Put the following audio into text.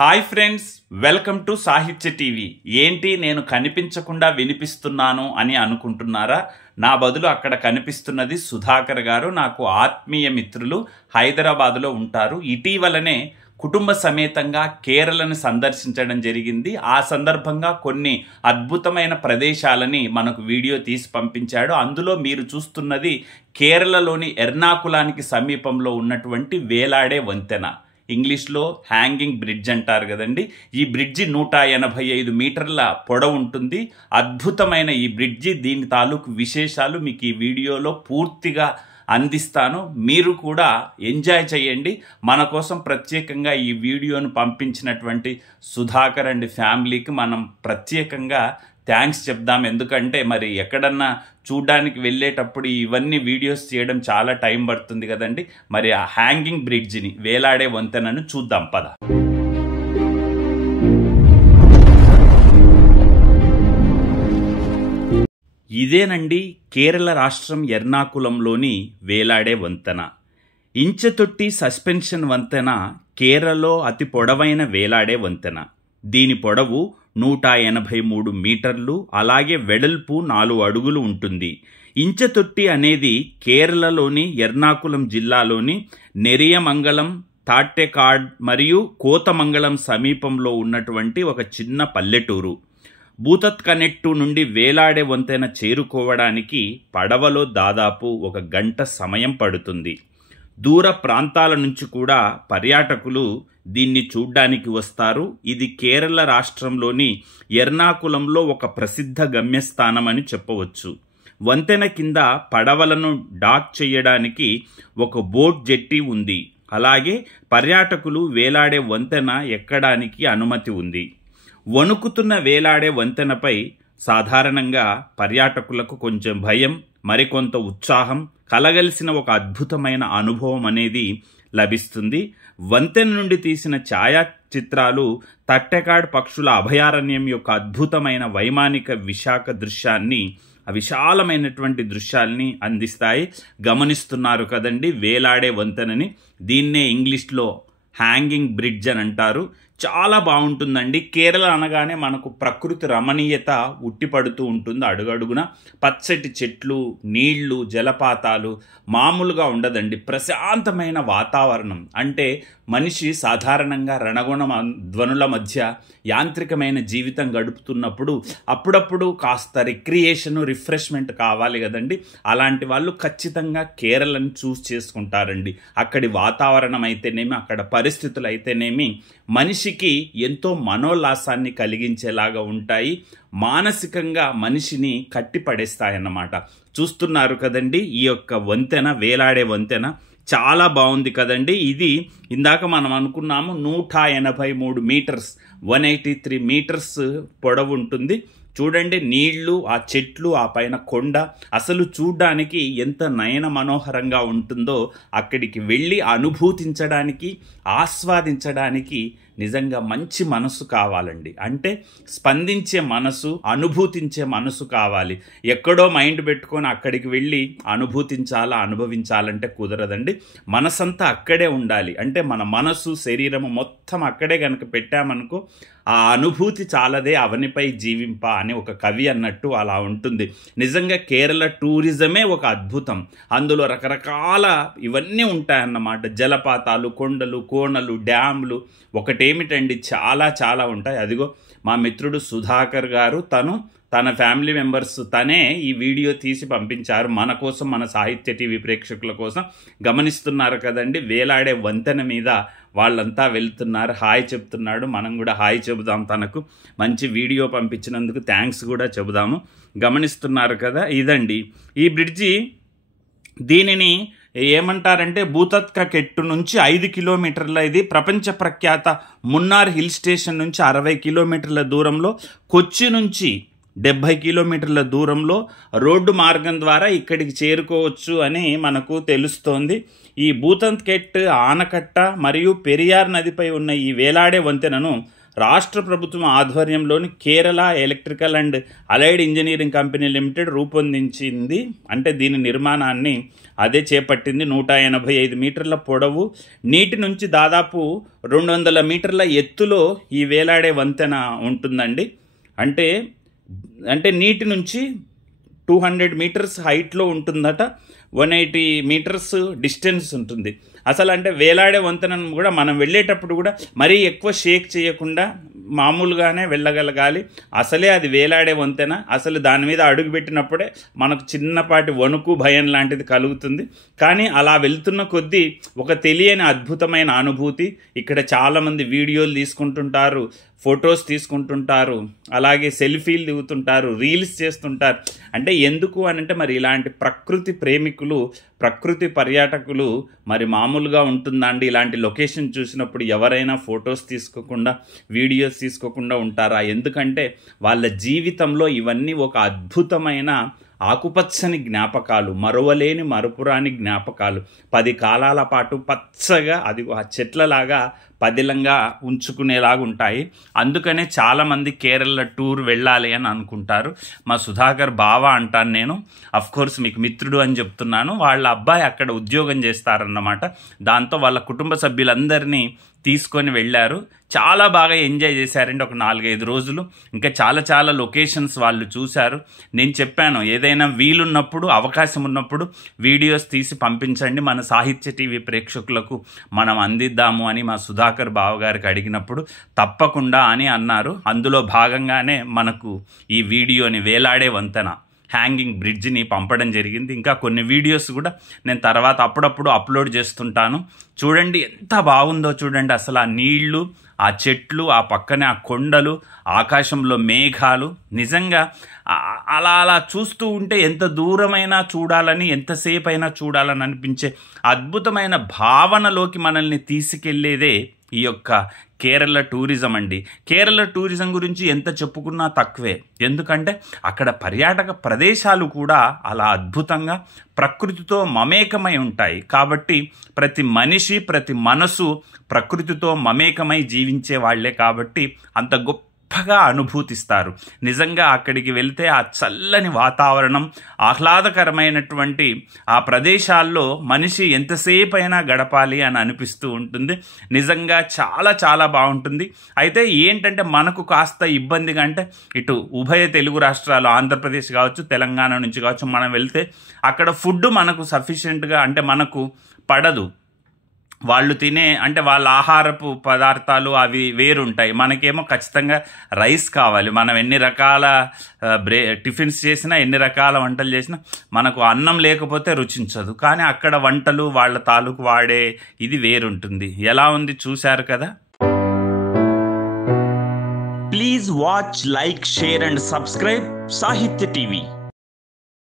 Hi friends, welcome to సాహిత్య TV. ఏంటి నేను కనిపించకుండా వినిపిస్తున్నాను అని అనుకుంటున్నారా? నా బదులు అక్కడ కనిపిస్తున్నది సుధాకర్ గారు, నాకు ఆత్మీయ మిత్రులు, హైదరాబాదులో ఉంటారు. ఇటీవలనే కుటుంబ సమేతంగా కేరళను సందర్శించడం జరిగింది. ఆ సందర్భంగా కొన్ని అద్భుతమైన ప్రదేశాలని మనకు వీడియో తీసి పంపించాడు. అందులో మీరు చూస్తున్నది కేరళలోని ఎర్నాకులానికి సమీపంలో ఉన్నటువంటి వేలాడే వంతెన. ఇంగ్లీష్లో హ్యాంగింగ్ బ్రిడ్జ్ అంటారు కదండి. ఈ బ్రిడ్జి 185 మీటర్ల పొడవు ఉంటుంది. అద్భుతమైన ఈ బ్రిడ్జి, దీని తాలూకు విశేషాలు మీకు ఈ వీడియోలో పూర్తిగా అందిస్తాను. మీరు కూడా ఎంజాయ్ చేయండి. మన కోసం ప్రత్యేకంగా ఈ వీడియోను పంపించినటువంటి సుధాకర్ అండ్ ఫ్యామిలీకి మనం ప్రత్యేకంగా థ్యాంక్స్ చెప్దాం. ఎందుకంటే మరి ఎక్కడన్నా చూడడానికి వెళ్ళేటప్పుడు ఇవన్నీ వీడియోస్ చేయడం చాలా టైం పడుతుంది కదండి. మరి ఆ హ్యాంగింగ్ బ్రిడ్జిని, వేలాడే వంతెనను చూద్దాం పద. ఇదేనండి కేరళ రాష్ట్రం ఎర్నాకులంలోని వేలాడే వంతెన. ఇంచెతొట్టి సస్పెన్షన్ వంతెన కేరళలో అతి పొడవైన వేలాడే వంతెన. దీని పొడవు 183 మీటర్లు, అలాగే వెడల్పు 4 అడుగులు ఉంటుంది. ఇంచెతొట్టి అనేది కేరళలోని ఎర్నాకులం జిల్లాలోని నెరియమంగళం, తాట్టెకాడ్ మరియు కోతమంగళం సమీపంలో ఉన్నటువంటి ఒక చిన్న పల్లెటూరు. బూతత్కనెట్టు నుండి వేలాడే వంతెన చేరుకోవడానికి పడవలో దాదాపు 1 గంట సమయం పడుతుంది. దూర ప్రాంతాల నుంచి కూడా పర్యాటకులు దీన్ని చూడ్డానికి వస్తారు. ఇది కేరళ రాష్ట్రంలోని ఎర్నాకులంలో ఒక ప్రసిద్ధ గమ్యస్థానం అని చెప్పవచ్చు. వంతెన కింద పడవలను డాక్ చేయడానికి ఒక బోట్ జెట్టి ఉంది. అలాగే పర్యాటకులు వేలాడే వంతెన ఎక్కడానికి అనుమతి ఉంది. వణుకుతున్న వేలాడే వంతెనపై సాధారణంగా పర్యాటకులకు కొంచెం భయం, మరికొంత ఉత్సాహం కలగలిసిన ఒక అద్భుతమైన అనుభవం అనేది లభిస్తుంది. వంతెన నుండి తీసిన ఛాయాచిత్రాలు తట్టెకాడ్ పక్షుల అభయారణ్యం యొక్క అద్భుతమైన వైమానిక విశాలమైనటువంటి దృశ్యాల్ని అందిస్తాయి. గమనిస్తున్నారు కదండి వేలాడే వంతెనని. దీన్నే ఇంగ్లీష్లో హ్యాంగింగ్ బ్రిడ్జ్ అని అంటారు. చాలా బాగుంటుందండి. కేరళ అనగానే మనకు ప్రకృతి రమణీయత ఉట్టిపడుతూ ఉంటుంది. అడుగడుగున పచ్చటి చెట్లు, నీళ్లు, జలపాతాలు మామూలుగా ఉండదండి. ప్రశాంతమైన వాతావరణం. అంటే మనిషి సాధారణంగా రణగుణ ధ్వనుల మధ్య యాంత్రికమైన జీవితం గడుపుతున్నప్పుడు అప్పుడప్పుడు కాస్త రిఫ్రెష్మెంట్ కావాలి కదండి. అలాంటి వాళ్ళు ఖచ్చితంగా కేరళను చూస్ చేసుకుంటారండి. అక్కడి వాతావరణం అయితేనేమి, అక్కడ పరిస్థితులు అయితేనేమి మనిషికి ఎంతో మనోల్లాసాన్ని కలిగించేలాగా ఉంటాయి. మానసికంగా మనిషిని కట్టిపడేస్తాయన్నమాట. చూస్తున్నారు కదండి ఈ యొక్క వంతెన, వేలాడే వంతెన చాలా బాగుంది కదండి. ఇది ఇందాక మనం అనుకున్నాము 183 మీటర్స్, 183 మీటర్స్ పొడవు ఉంటుంది. చూడండి నీళ్లు, ఆ చెట్లు, ఆ పైన కొండ, అసలు చూడ్డానికి ఎంత నయన మనోహరంగా ఉంటుందో. అక్కడికి వెళ్ళి అనుభూతించడానికి, ఆస్వాదించడానికి నిజంగా మంచి మనసు కావాలండి. అంటే స్పందించే మనసు, అనుభూతించే మనసు కావాలి. ఎక్కడో మైండ్ పెట్టుకొని అక్కడికి వెళ్ళి అనుభవించాలంటే కుదరదండి. మనసంతా అక్కడే ఉండాలి. అంటే మన మనసు, శరీరము మొత్తం అక్కడే కనుక పెట్టామనుకో, ఆ అనుభూతి చాలదే అవనిపై జీవింప అని ఒక కవి అన్నట్టు అలా ఉంటుంది. నిజంగా కేరళ టూరిజమే ఒక అద్భుతం. అందులో రకరకాల ఇవన్నీ ఉంటాయన్నమాట. జలపాతాలు, కొండలు, కోనలు, డ్యామ్లు, ఒకటేమిటండి చాలా ఉంటాయి. అదిగో మా మిత్రుడు సుధాకర్ గారు, తన ఫ్యామిలీ మెంబర్స్ తనే ఈ వీడియో తీసి పంపించారు మన కోసం, మన సాహిత్య టీవీ ప్రేక్షకుల కోసం. గమనిస్తున్నారు కదండి వేలాడే వంతెన మీద వాళ్ళంతా వెళ్తున్నారు. హాయ్ చెప్తున్నాడు. మనం కూడా హాయ్ చెబుదాం. తనకు మంచి వీడియో పంపించినందుకు థ్యాంక్స్ కూడా చెబుదాము. గమనిస్తున్నారు కదా, ఇదండి ఈ బ్రిడ్జి. దీనిని ఏమంటారంటే బూతత్కనెట్టు నుంచి 5 కిలోమీటర్ల, ఇది ప్రపంచ ప్రఖ్యాత మున్నార్ హిల్ స్టేషన్ నుంచి 60 కిలోమీటర్ల దూరంలో, కొచ్చి నుంచి 70 కిలోమీటర్ల దూరంలో రోడ్డు మార్గం ద్వారా ఇక్కడికి చేరుకోవచ్చు అని మనకు తెలుస్తోంది. ఈ భూతంకేట్ ఆనకట్ట మరియు పెరియార్ నదిపై ఉన్న ఈ వేలాడే వంతెనను రాష్ట్ర ప్రభుత్వం ఆధ్వర్యంలోని Kerala electrical and allied engineering company limited రూపొందించింది. అంటే దీని నిర్మాణాన్ని అదే చేపట్టింది. 185 మీటర్ల పొడవు, నీటి నుంచి దాదాపు 200 మీటర్ల ఎత్తులో ఈ వేలాడే వంతెన ఉంటుందండి. అంటే నీటి నుంచి 200 మీటర్స్ హైట్లో ఉంటుందట. 180 మీటర్స్ డిస్టెన్స్ ఉంటుంది. అసలు అంటే వేలాడే వంతెనను కూడా మనం వెళ్ళేటప్పుడు కూడా మరీ ఎక్కువ షేక్ చేయకుండా మామూలుగానే వెళ్ళగలగాలి. అసలే అది వేలాడే వంతెన. అసలు దాని మీద అడుగు పెట్టినప్పుడే మనకు చిన్నపాటి వణుకు, భయం లాంటిది కలుగుతుంది. కానీ అలా వెళ్తున్న కొద్దీ ఒక తెలియని అద్భుతమైన అనుభూతి. ఇక్కడ చాలామంది వీడియోలు తీసుకుంటుంటారు, ఫొటోస్ తీసుకుంటుంటారు, అలాగే సెల్ఫీలు దిగుతుంటారు, రీల్స్ చేస్తుంటారు. అంటే ఎందుకు అని అంటే మరి ఇలాంటి ప్రకృతి ప్రేమికులు, ప్రకృతి పర్యాటకులు మరి మామూలుగా ఉంటుందండి. ఇలాంటి లొకేషన్ చూసినప్పుడు ఎవరైనా ఫొటోస్ తీసుకోకుండా, వీడియోస్ తీసుకోకుండా ఉంటారా? ఎందుకంటే వాళ్ళ జీవితంలో ఇవన్నీ ఒక అద్భుతమైన ఆకుపచ్చని జ్ఞాపకాలు, మరువలేని మరుపురాని జ్ఞాపకాలు. 10 కాలాల పాటు పచ్చగా అది ఆ చెట్లలాగా పదిలంగా ఉంచుకునేలాగా ఉంటాయి. అందుకనే చాలామంది కేరళ టూర్ వెళ్ళాలి అని అనుకుంటారు. మా సుధాకర్ బావ అంటాను నేను, అఫ్కోర్స్ మీకు మిత్రుడు అని చెప్తున్నాను. వాళ్ళ అబ్బాయి అక్కడ ఉద్యోగం చేస్తారన్నమాట. దాంతో వాళ్ళ కుటుంబ సభ్యులందరినీ తీసుకొని వెళ్ళారు. చాలా బాగా ఎంజాయ్ చేశారండి ఒక 4-5 రోజులు. ఇంకా చాలా లొకేషన్స్ వాళ్ళు చూశారు. నేను చెప్పాను, ఏదైనా వీలున్నప్పుడు, అవకాశం ఉన్నప్పుడు వీడియోస్ తీసి పంపించండి, మన సాహిత్య టీవీ ప్రేక్షకులకు మనం అందిద్దాము అని మా సుధాకర్ బావగారికి అడిగినప్పుడు తప్పకుండా అని అన్నారు. అందులో భాగంగానే మనకు ఈ వీడియోని, వేలాడే వంతెన, హ్యాంగింగ్ బ్రిడ్జ్ని పంపడం జరిగింది. ఇంకా కొన్ని వీడియోస్ కూడా నేను తర్వాత అప్పుడప్పుడు అప్లోడ్ చేస్తుంటాను. చూడండి ఎంత బాగుందో చూడండి. అసలు ఆ నీళ్లు, ఆ చెట్లు, ఆ పక్కనే ఆ కొండలు, ఆకాశంలో మేఘాలు, నిజంగా అలా చూస్తూ ఉంటే ఎంత దూరమైనా చూడాలని, ఎంతసేపు అయినా చూడాలని అనిపించే అద్భుతమైన భావనలోకి మనల్ని తీసుకెళ్లేదే ఈ యొక్క కేరళ టూరిజం అండి. కేరళ టూరిజం గురించి ఎంత చెప్పుకున్నా తక్కువే. ఎందుకంటే అక్కడ పర్యాటక ప్రదేశాలు కూడా అలా అద్భుతంగా ప్రకృతితో మమేకమై ఉంటాయి. కాబట్టి ప్రతి మనిషి, ప్రతి మనసు ప్రకృతితో మమేకమై జీవించే వాళ్లే. కాబట్టి అంత గొప్పగా అనుభూతిస్తారు. నిజంగా అక్కడికి వెళ్తే ఆ చల్లని వాతావరణం, ఆహ్లాదకరమైనటువంటి ఆ ప్రదేశాల్లో మనిషి ఎంతసేపు అయినా గడపాలి అని అనిపిస్తూ ఉంటుంది. నిజంగా చాలా బాగుంటుంది. అయితే ఏంటంటే మనకు కాస్త ఇబ్బందిగా, అంటే ఇటు ఉభయ తెలుగు రాష్ట్రాలు, ఆంధ్రప్రదేశ్ కావచ్చు, తెలంగాణ నుంచి కావచ్చు, మనం వెళ్తే అక్కడ ఫుడ్ మనకు సఫిషియెంట్గా, అంటే మనకు పడదు. వాళ్ళు తినే, అంటే వాళ్ళ ఆహారపు పదార్థాలు అవి వేరుంటాయి. మనకేమో ఖచ్చితంగా రైస్ కావాలి. మనం ఎన్ని రకాల టిఫిన్స్ చేసినా, ఎన్ని రకాల వంటలు చేసినా మనకు అన్నం లేకపోతే రుచించదు. కానీ అక్కడ వంటలు, వాళ్ళ తాలూకు వాడే ఇది వేరుంటుంది. ఎలా ఉంది చూశారు కదా. Please watch, like, share and subscribe సాహిత్య టీవీ.